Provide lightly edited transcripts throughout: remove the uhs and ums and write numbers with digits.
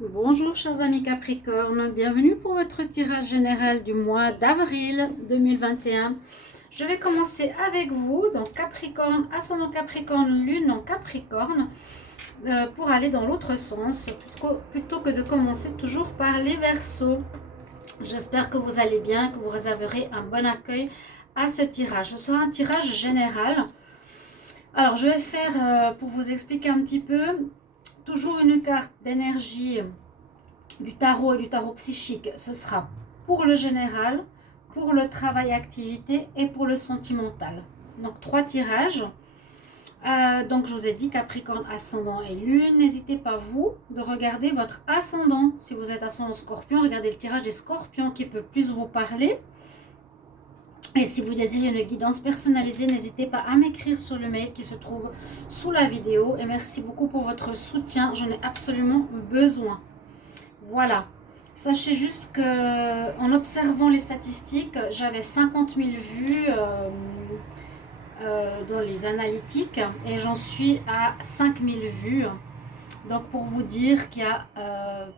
Bonjour chers amis Capricorne, bienvenue pour votre tirage général du mois d'avril 2021. Je vais commencer avec vous, donc Capricorne, ascendant Capricorne, lune en Capricorne, pour aller dans l'autre sens, plutôt que de commencer toujours par les Verseaux. J'espère que vous allez bien, que vous réserverez un bon accueil à ce tirage. Ce sera un tirage général. Alors je vais faire, pour vous expliquer un petit peu, toujours une carte d'énergie du tarot et du tarot psychique. Ce sera pour le général, pour le travail activité et pour le sentimental. Donc 3 tirages. Donc je vous ai dit Capricorne, ascendant et lune. N'hésitez pas vous de regarder votre ascendant. Si vous êtes ascendant scorpion, regardez le tirage des scorpions qui peut plus vous parler. Et si vous désirez une guidance personnalisée, n'hésitez pas à m'écrire sur le mail qui se trouve sous la vidéo. Et merci beaucoup pour votre soutien, j'en ai absolument besoin. Voilà. Sachez juste que en observant les statistiques, j'avais 50 000 vues dans les analytiques et j'en suis à 5 000 vues. Donc pour vous dire qu'il y a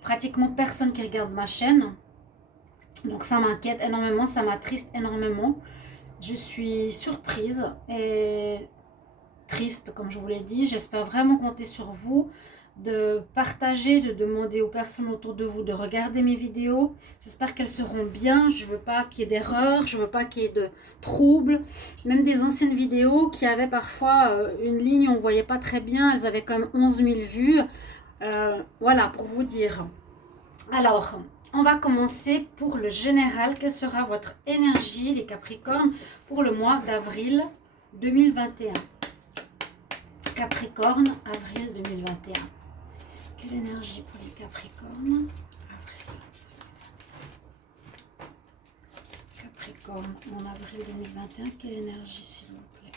pratiquement personne qui regarde ma chaîne. Donc ça m'inquiète énormément, ça m'attriste énormément. Je suis surprise et triste, comme je vous l'ai dit. J'espère vraiment compter sur vous, de partager, de demander aux personnes autour de vous de regarder mes vidéos. J'espère qu'elles seront bien. Je ne veux pas qu'il y ait d'erreurs, je ne veux pas qu'il y ait de troubles. Même des anciennes vidéos qui avaient parfois une ligne, on ne voyait pas très bien. Elles avaient quand même 11 000 vues. Voilà, pour vous dire. Alors, on va commencer pour le général. Quelle sera votre énergie, les Capricornes, pour le mois d'avril 2021? Capricorne, avril 2021. Quelle énergie pour les Capricornes? Avril. Capricorne, en avril 2021, quelle énergie s'il vous plaît?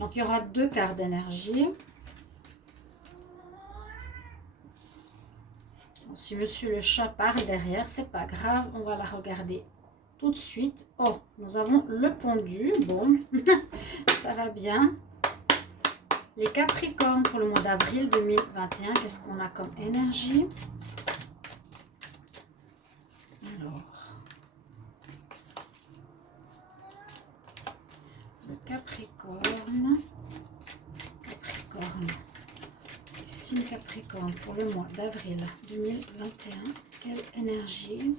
Donc, il y aura 2 cartes d'énergie. Si monsieur le chat parle derrière, c'est pas grave, on va la regarder tout de suite. Oh, nous avons le pendu. Bon, ça va bien. Les Capricornes pour le mois d'avril 2021, qu'est-ce qu'on a comme énergie? Alors, le Capricorne. Signe Capricorne pour le mois d'avril 2021. Quelle énergie?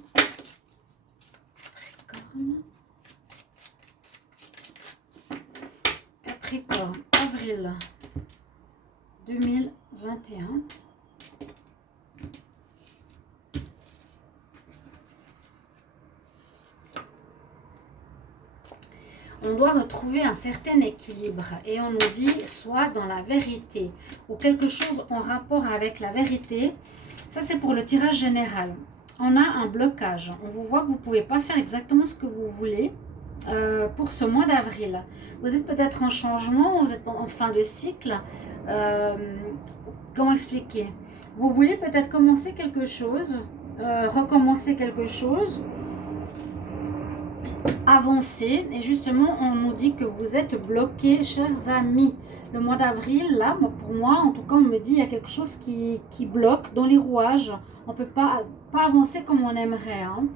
Capricorne, avril 2021. On doit retrouver un certain équilibre et on nous dit soit dans la vérité ou quelque chose en rapport avec la vérité. Ça, c'est pour le tirage général. On a un blocage. On vous voit que vous ne pouvez pas faire exactement ce que vous voulez pour ce mois d'avril. Vous êtes peut-être en changement, vous êtes en fin de cycle. Comment expliquer? Vous voulez peut-être commencer quelque chose, recommencer quelque chose, avancer, et justement on nous dit que vous êtes bloqués, chers amis. Le mois d'avril, là, pour moi en tout cas, on me dit il y a quelque chose qui bloque dans les rouages. On ne peut pas avancer comme on aimerait, hein.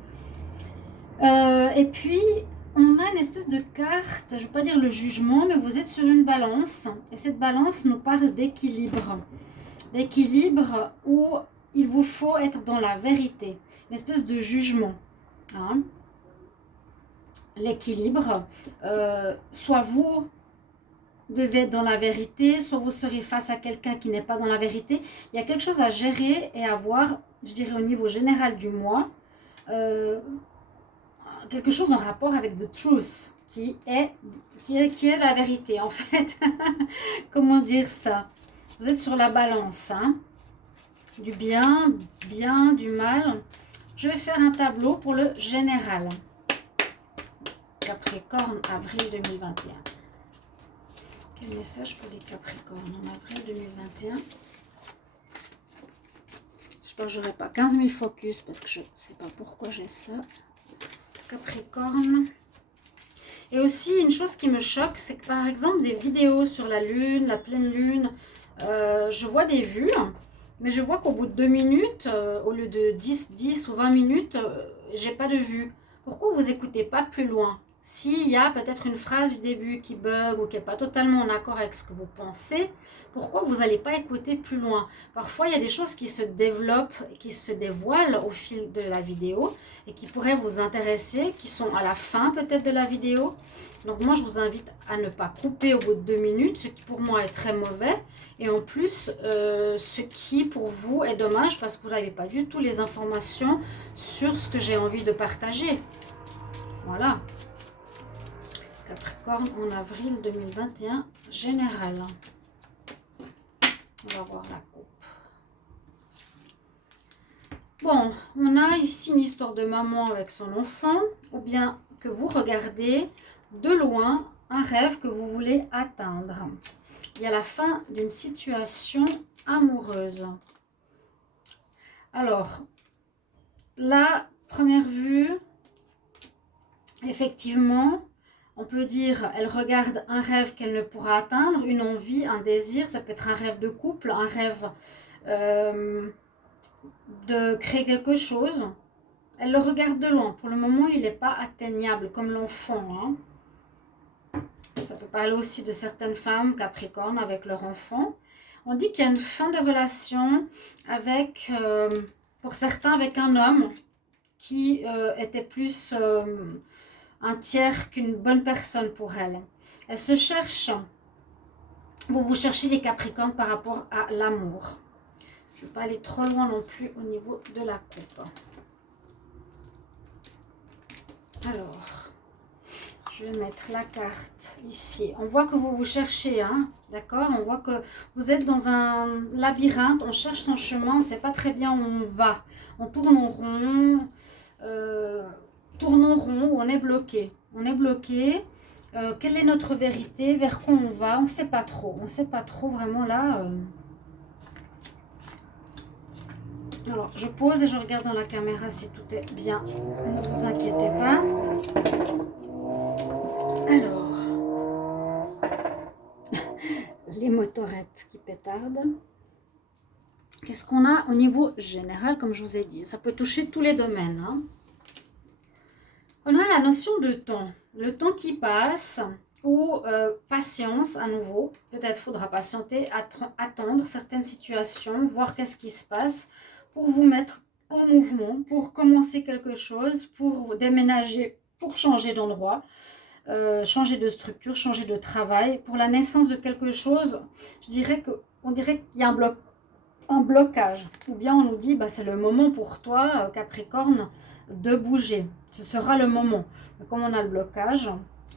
Et puis on a une espèce de carte, je ne veux pas dire le jugement, mais vous êtes sur une balance et cette balance nous parle d'équilibre où il vous faut être dans la vérité, une espèce de jugement, hein. L'équilibre, soit vous devez être dans la vérité, soit vous serez face à quelqu'un qui n'est pas dans la vérité. Il y a quelque chose à gérer et à voir, je dirais au niveau général du mois, quelque chose en rapport avec the truth, qui est la vérité en fait. Comment dire ça? Vous êtes sur la balance, hein, du bien, du mal. Je vais faire un tableau pour le général. Capricorne, avril 2021. Quel message pour les Capricornes en avril 2021? J'espère que je n'aurai pas 15 000 focus parce que je ne sais pas pourquoi j'ai ça. Capricorne. Et aussi, une chose qui me choque, c'est que par exemple, des vidéos sur la lune, la pleine lune, je vois des vues, mais je vois qu'au bout de 2 minutes, au lieu de 10 ou 20 minutes, j'ai pas de vue. Pourquoi vous écoutez pas plus loin? S'il y a peut-être une phrase du début qui bug ou qui n'est pas totalement en accord avec ce que vous pensez, pourquoi vous n'allez pas écouter plus loin? Parfois, il y a des choses qui se développent, qui se dévoilent au fil de la vidéo et qui pourraient vous intéresser, qui sont à la fin peut-être de la vidéo. Donc moi, je vous invite à ne pas couper au bout de 2 minutes, ce qui pour moi est très mauvais. Et en plus, ce qui pour vous est dommage parce que vous n'avez pas du tout les informations sur ce que j'ai envie de partager. Voilà. Capricorne en avril 2021, général. On va voir la coupe. Bon, on a ici une histoire de maman avec son enfant, ou bien que vous regardez de loin un rêve que vous voulez atteindre. Il y a la fin d'une situation amoureuse. Alors, la première vue, effectivement, on peut dire, elle regarde un rêve qu'elle ne pourra atteindre, une envie, un désir, ça peut être un rêve de couple, un rêve de créer quelque chose. Elle le regarde de loin. Pour le moment, il n'est pas atteignable comme l'enfant. Hein. Ça peut parler aussi de certaines femmes capricornes avec leur enfant. On dit qu'il y a une fin de relation avec, pour certains, avec un homme qui était plus un tiers qu'une bonne personne pour elle. Elle se cherche. Vous cherchez les capricornes par rapport à l'amour. Je ne vais pas aller trop loin non plus au niveau de la coupe. Alors, je vais mettre la carte ici. On voit que vous vous cherchez, hein, d'accord? On voit que vous êtes dans un labyrinthe, on cherche son chemin, on ne sait pas très bien où on va. On tourne en rond, où on est bloqué. On est bloqué. Quelle est notre vérité? Vers quoi on va? On ne sait pas trop. On ne sait pas trop vraiment là. Alors, je pose et je regarde dans la caméra si tout est bien. Ne vous inquiétez pas. Alors, les motorettes qui pétardent. Qu'est-ce qu'on a au niveau général, comme je vous ai dit? Ça peut toucher tous les domaines. Hein. On a la notion de temps. Le temps qui passe ou patience à nouveau. Peut-être faudra patienter, attendre certaines situations, voir qu'est-ce qui se passe pour vous mettre en mouvement, pour commencer quelque chose, pour déménager, pour changer d'endroit. Changer de structure, changer de travail, pour la naissance de quelque chose, je dirais on dirait qu'il y a un blocage. Ou bien on nous dit, bah, c'est le moment pour toi, Capricorne, de bouger. Ce sera le moment. Mais comme on a le blocage,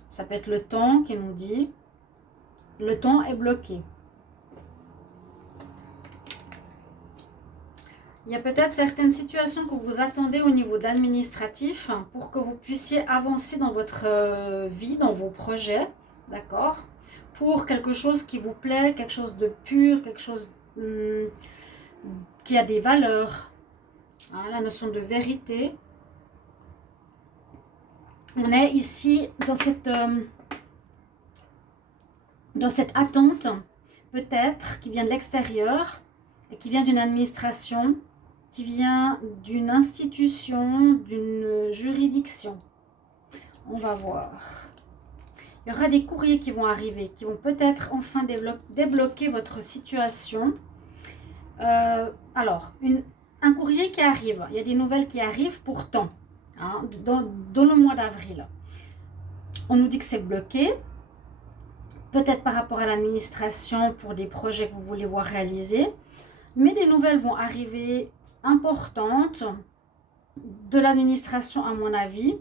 ça peut être le temps qui nous dit, le temps est bloqué. Il y a peut-être certaines situations que vous attendez au niveau de l'administratif pour que vous puissiez avancer dans votre vie, dans vos projets, d'accord? Pour quelque chose qui vous plaît, quelque chose de pur, quelque chose qui a des valeurs, hein, la notion de vérité. On est ici dans cette attente, peut-être, qui vient de l'extérieur et qui vient d'une administration, qui vient d'une institution, d'une juridiction. On va voir. Il y aura des courriers qui vont arriver, qui vont peut-être enfin débloquer votre situation. Alors, un courrier qui arrive, il y a des nouvelles qui arrivent pourtant, hein, dans le mois d'avril. On nous dit que c'est bloqué, peut-être par rapport à l'administration pour des projets que vous voulez voir réalisés, mais des nouvelles vont arriver importante de l'administration à mon avis.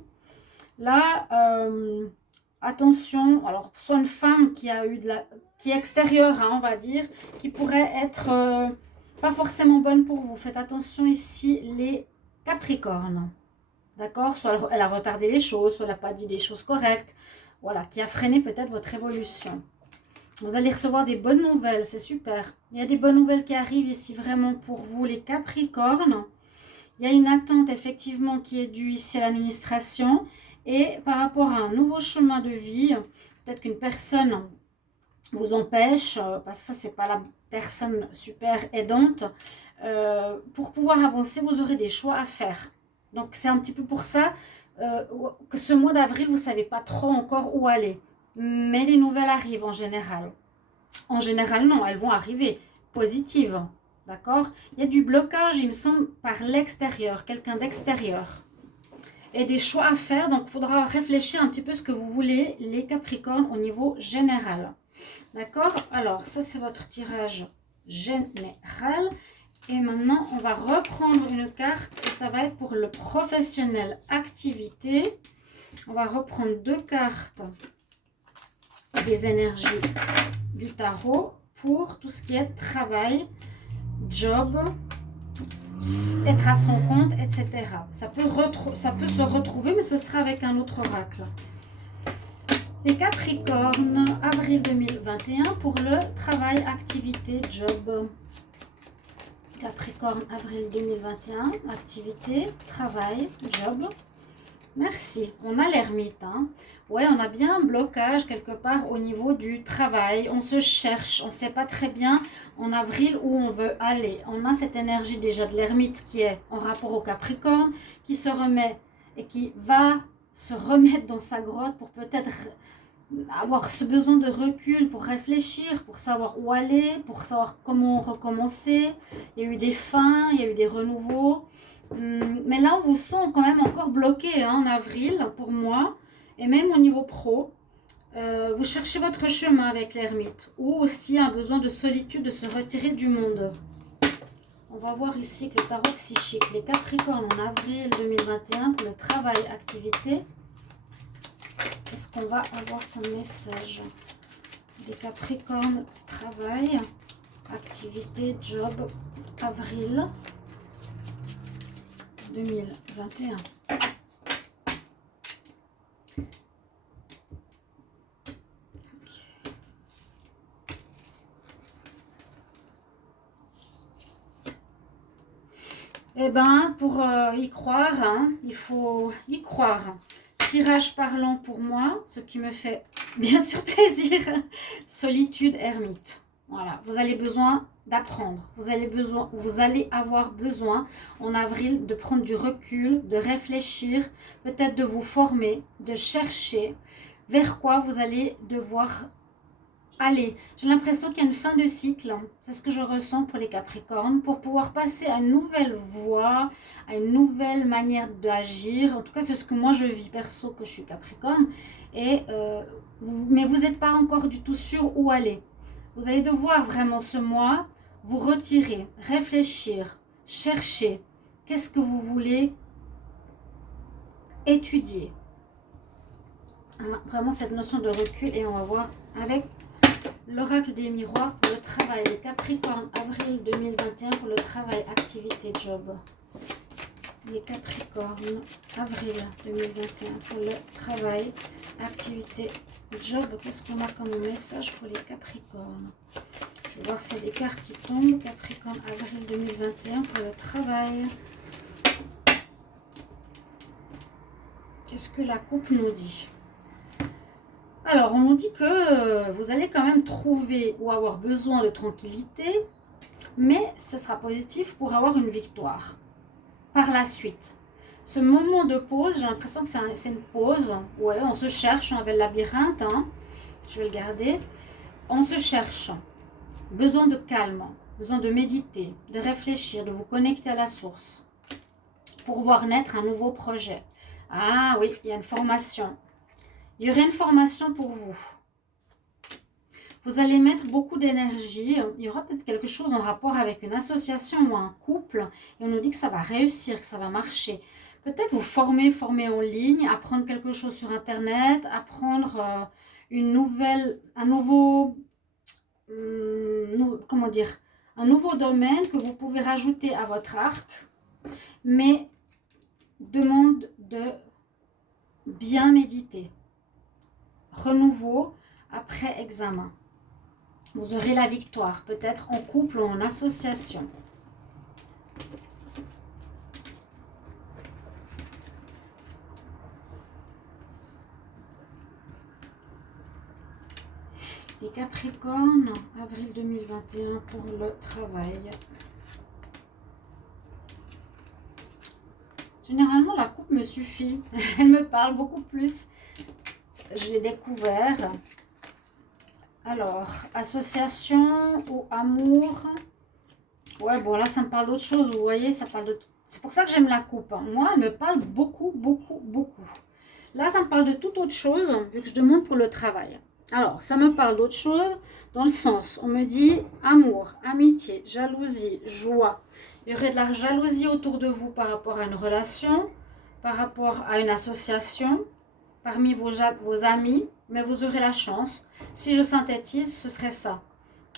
Là, attention, alors soit une femme qui a eu qui est extérieure, hein, on va dire, qui pourrait être pas forcément bonne pour vous. Faites attention ici les Capricornes, d'accord? Soit elle a retardé les choses, soit elle n'a pas dit des choses correctes, voilà, qui a freiné peut-être votre évolution. Vous allez recevoir des bonnes nouvelles, c'est super. Il y a des bonnes nouvelles qui arrivent ici vraiment pour vous, les Capricornes. Il y a une attente effectivement qui est due ici à l'administration. Et par rapport à un nouveau chemin de vie, peut-être qu'une personne vous empêche, parce que ça, c'est pas la personne super aidante, pour pouvoir avancer, vous aurez des choix à faire. Donc, c'est un petit peu pour ça que ce mois d'avril, vous ne savez pas trop encore où aller. Mais les nouvelles arrivent en général. En général, non, elles vont arriver positives. D'accord? Il y a du blocage, il me semble, par l'extérieur, quelqu'un d'extérieur. Et des choix à faire, donc il faudra réfléchir un petit peu ce que vous voulez, les Capricornes, au niveau général. D'accord? Alors, ça, c'est votre tirage général. Et maintenant, on va reprendre une carte et ça va être pour le professionnel activité. On va reprendre 2 cartes des énergies du tarot pour tout ce qui est travail, job, être à son compte, etc. Ça peut se retrouver, mais ce sera avec un autre oracle. Les Capricornes, avril 2021 pour le travail, activité, job. Capricorne, avril 2021, activité, travail, job. Merci. On a l'ermite. Hein. Ouais, on a bien un blocage quelque part au niveau du travail. On se cherche. On ne sait pas très bien en avril où on veut aller. On a cette énergie déjà de l'ermite qui est en rapport au Capricorne, qui se remet et qui va se remettre dans sa grotte pour peut-être avoir ce besoin de recul pour réfléchir, pour savoir où aller, pour savoir comment recommencer. Il y a eu des fins, il y a eu des renouveaux. Mais là, on vous sent quand même encore bloqué en avril, pour moi. Et même au niveau pro, vous cherchez votre chemin avec l'ermite. Ou aussi un besoin de solitude, de se retirer du monde. On va voir ici que le tarot psychique, les Capricornes en avril 2021 pour le travail, activité. Qu'est-ce qu'on va avoir comme message? Les Capricornes, travail, activité, job, avril 2021. Eh bien, pour y croire, hein, il faut y croire. Tirage parlant pour moi, ce qui me fait bien sûr plaisir. Solitude, ermite. Voilà, vous avez besoin d'apprendre. Vous allez avoir besoin en avril de prendre du recul, de réfléchir, peut-être de vous former, de chercher vers quoi vous allez devoir aller. J'ai l'impression qu'il y a une fin de cycle. C'est ce que je ressens pour les Capricornes. Pour pouvoir passer à une nouvelle voie, à une nouvelle manière d'agir. En tout cas, c'est ce que moi je vis perso, que je suis Capricorne. Mais vous n'êtes pas encore du tout sûr où aller. Vous allez devoir vraiment ce mois vous retirer, réfléchir, chercher. Qu'est-ce que vous voulez étudier? Hein, vraiment cette notion de recul. Et on va voir avec l'oracle des miroirs pour le travail. Les Capricornes, avril 2021 pour le travail, activité, job. Les Capricornes, avril 2021 pour le travail, activité, job. Qu'est-ce qu'on a comme message pour les Capricornes? Je vais voir s'il y a des cartes qui tombent. Capricorne, avril 2021 pour le travail. Qu'est-ce que la coupe nous dit? Alors, on nous dit que vous allez quand même trouver ou avoir besoin de tranquillité, mais ce sera positif pour avoir une victoire par la suite. Ce moment de pause, j'ai l'impression que c'est une pause. Ouais, on se cherche, on avait le labyrinthe. Hein. Je vais le garder. On se cherche. Besoin de calme, besoin de méditer, de réfléchir, de vous connecter à la source pour voir naître un nouveau projet. Ah oui, il y a une formation. Il y aurait une formation pour vous. Vous allez mettre beaucoup d'énergie. Il y aura peut-être quelque chose en rapport avec une association ou un couple. Et on nous dit que ça va réussir, que ça va marcher. Peut-être vous former en ligne, apprendre quelque chose sur Internet, apprendre un nouveau domaine que vous pouvez rajouter à votre arc. Mais demande de bien méditer. Renouveau après examen. Vous aurez la victoire, peut-être en couple ou en association. Les Capricornes, avril 2021 pour le travail. Généralement, la coupe me suffit. Elle me parle beaucoup plus. Je l'ai découvert. Alors, association ou amour. Ouais, bon, là, ça me parle d'autre chose. Vous voyez, ça parle de... C'est pour ça que j'aime la coupe. Moi, elle me parle beaucoup, beaucoup, beaucoup. Là, ça me parle de toute autre chose, vu que je demande pour le travail. Alors, ça me parle d'autre chose dans le sens, on me dit amour, amitié, jalousie, joie. Il y aurait de la jalousie autour de vous par rapport à une relation, par rapport à une association, parmi vos amis, mais vous aurez la chance. Si je synthétise, ce serait ça.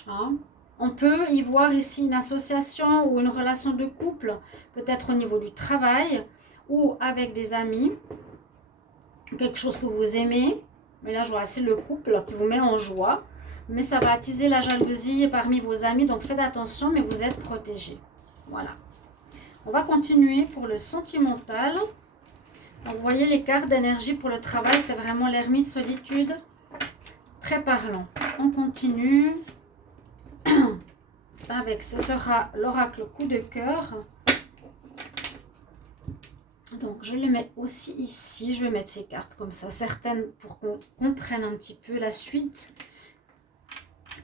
Hein? On peut y voir ici une association ou une relation de couple, peut-être au niveau du travail ou avec des amis, quelque chose que vous aimez. Mais là, je vois assez le couple qui vous met en joie. Mais ça va attiser la jalousie parmi vos amis. Donc, faites attention, mais vous êtes protégés. Voilà. On va continuer pour le sentimental. Donc, vous voyez les cartes d'énergie pour le travail. C'est vraiment l'ermite solitude. Très parlant. On continue. Avec, ce sera l'oracle coup de cœur. Donc, je les mets aussi ici. Je vais mettre ces cartes comme ça, certaines pour qu'on comprenne un petit peu la suite.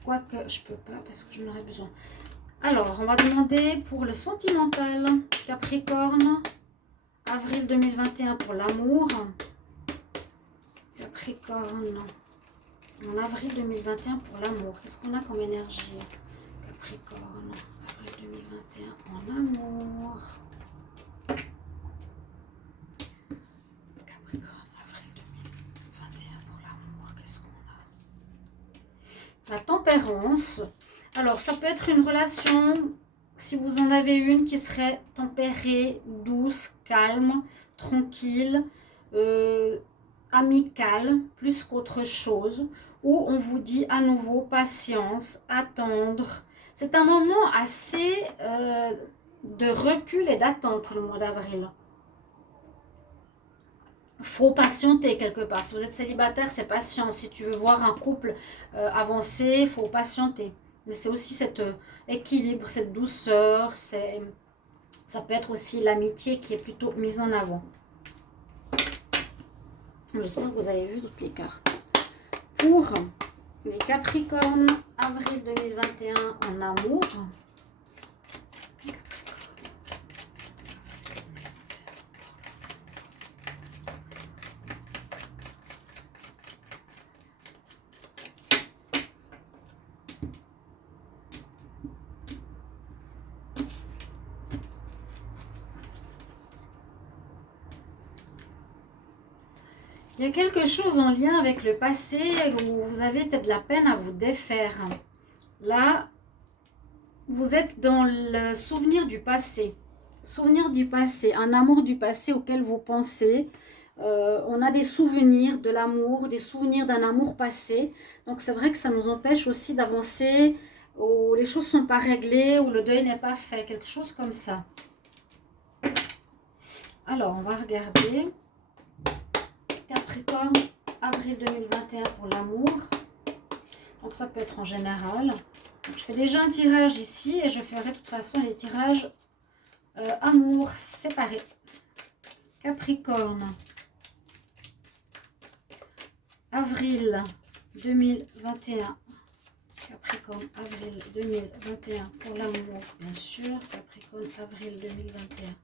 Quoique, je peux pas parce que j'en aurais besoin. Alors, on va demander pour le sentimental, Capricorne, avril 2021 pour l'amour. Capricorne, en avril 2021 pour l'amour. Qu'est-ce qu'on a comme énergie? Capricorne, avril 2021 en amour. La tempérance. Alors, ça peut être une relation, si vous en avez une, qui serait tempérée, douce, calme, tranquille, amicale, plus qu'autre chose, où on vous dit à nouveau patience, attendre. C'est un moment assez de recul et d'attente, le mois d'avril. Faut patienter quelque part. Si vous êtes célibataire, c'est patient. Si tu veux voir un couple avancer, il faut patienter. Mais c'est aussi cet équilibre, cette douceur. Ça peut être aussi l'amitié qui est plutôt mise en avant. J'espère que vous avez vu toutes les cartes. Pour les Capricornes, avril 2021 en amour. Il y a quelque chose en lien avec le passé où vous avez peut-être de la peine à vous défaire. Là, vous êtes dans le souvenir du passé. Souvenir du passé, un amour du passé auquel vous pensez. On a des souvenirs de l'amour, des souvenirs d'un amour passé. Donc c'est vrai que ça nous empêche aussi d'avancer, où les choses ne sont pas réglées, où le deuil n'est pas fait. Quelque chose comme ça. Alors, on va regarder. Capricorne, avril 2021 pour l'amour. Donc ça peut être en général. Donc, je fais déjà un tirage ici et je ferai de toute façon les tirages amour séparés. Capricorne, avril 2021. Capricorne, avril 2021 pour l'amour, bien sûr. Capricorne, avril 2021.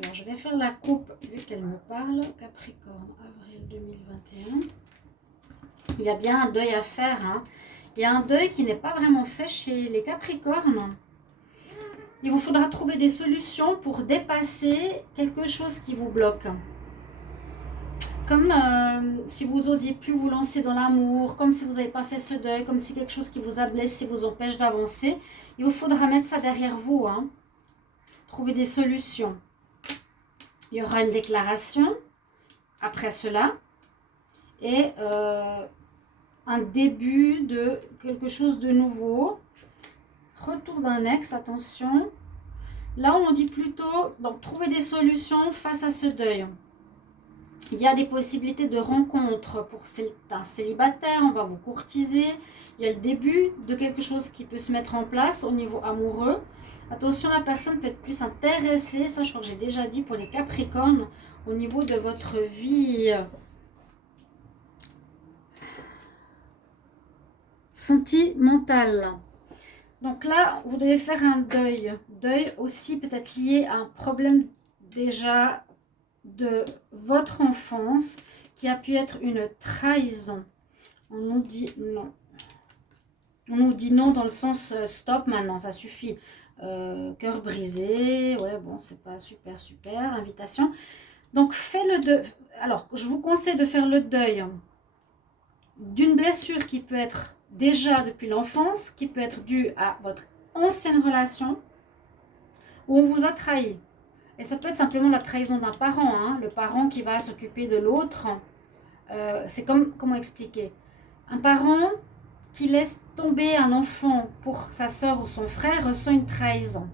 Alors, je vais faire la coupe vu qu'elle me parle. Capricorne, avril 2021. Il y a bien un deuil à faire. Hein. Il y a un deuil qui n'est pas vraiment fait chez les Capricornes. Il vous faudra trouver des solutions pour dépasser quelque chose qui vous bloque. Comme si vous n'osiez plus vous lancer dans l'amour, comme si vous n'avez pas fait ce deuil, comme si quelque chose qui vous a blessé vous empêche d'avancer. Il vous faudra mettre ça derrière vous. Hein. Trouver des solutions. Il y aura une déclaration après cela et un début de quelque chose de nouveau. Retour d'un ex, attention. Là, on dit plutôt donc trouver des solutions face à ce deuil. Il y a des possibilités de rencontres pour un célibataire, on va vous courtiser. Il y a le début de quelque chose qui peut se mettre en place au niveau amoureux. Attention, la personne peut être plus intéressée, ça je crois que j'ai déjà dit pour les Capricornes, au niveau de votre vie sentimentale. Donc là, vous devez faire un deuil. Deuil aussi peut-être lié à un problème déjà de votre enfance qui a pu être une trahison. On nous dit non. On nous dit non dans le sens stop maintenant, ça suffit. Cœur brisé, ouais bon c'est pas super, invitation. Donc fais le deuil. Alors je vous conseille de faire le deuil d'une blessure qui peut être déjà depuis l'enfance, qui peut être due à votre ancienne relation où on vous a trahi. Et ça peut être simplement la trahison d'un parent, hein, le parent qui va s'occuper de l'autre. C'est comme, comment expliquer? Un parent qui laisse tomber un enfant pour sa soeur ou son frère ressent une trahison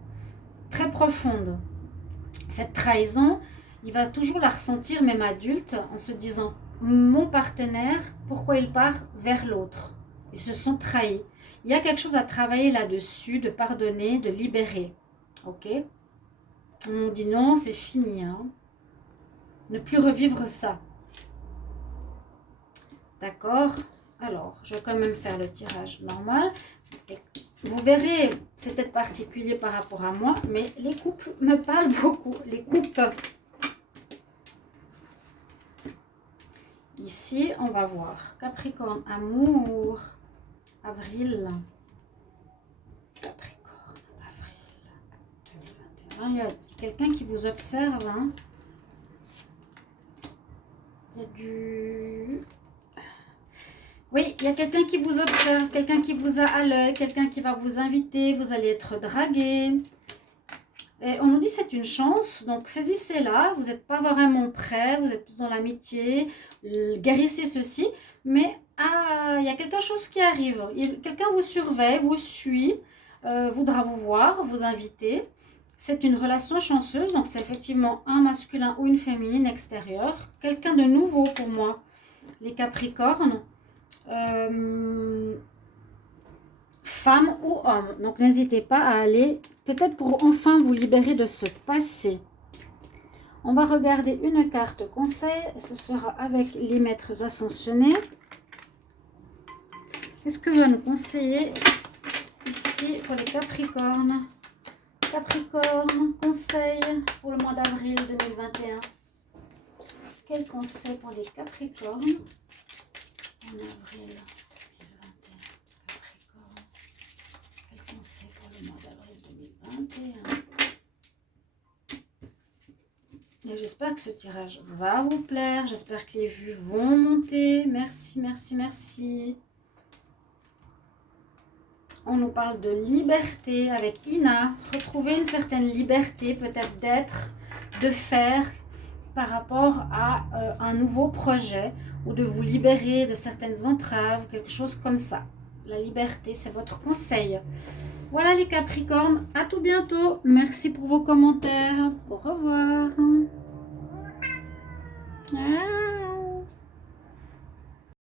très profonde. Cette trahison, il va toujours la ressentir, même adulte, en se disant « mon partenaire, pourquoi il part vers l'autre ?» Ils se sont trahis. Il y a quelque chose à travailler là-dessus, de pardonner, de libérer. Ok? On nous dit non, c'est fini. Hein. Ne plus revivre ça. D'accord? Alors, je vais quand même faire le tirage normal. Et vous verrez, c'est peut-être particulier par rapport à moi, mais les couples me parlent beaucoup. Les couples. Ici, on va voir. Capricorne, amour. Avril. Capricorne, avril 2021. Il y a quelqu'un qui vous observe. Hein. Il y a du... Oui, il y a quelqu'un qui vous observe, quelqu'un qui vous a à l'œil, quelqu'un qui va vous inviter, vous allez être dragué. Et on nous dit c'est une chance, donc saisissez-la, vous n'êtes pas vraiment prêt, vous êtes plus dans l'amitié, guérissez ceci, mais il y a quelque chose qui arrive. Quelqu'un vous surveille, vous suit, voudra vous voir, vous inviter. C'est une relation chanceuse, donc c'est effectivement un masculin ou une féminine extérieure. Quelqu'un de nouveau pour moi, les Capricornes. Femme ou homme. Donc n'hésitez pas à aller, peut-être pour enfin vous libérer de ce passé. On va regarder une carte conseil. Ce sera avec les maîtres ascensionnés. Qu'est-ce que va nous conseiller ici pour les Capricornes? Capricorne, conseil pour le mois d'avril 2021. Quel conseil pour les Capricornes en avril 2021? Capricorne, quel conseil pour le mois d'avril 2021? Et j'espère que ce tirage va vous plaire. J'espère que les vues vont monter. Merci, merci, merci. On nous parle de liberté avec Ina. Retrouver une certaine liberté, peut-être d'être, de faire par rapport à un nouveau projet ou de vous libérer de certaines entraves, quelque chose comme ça. La liberté, c'est votre conseil. Voilà les Capricornes, à tout bientôt. Merci pour vos commentaires. Au revoir.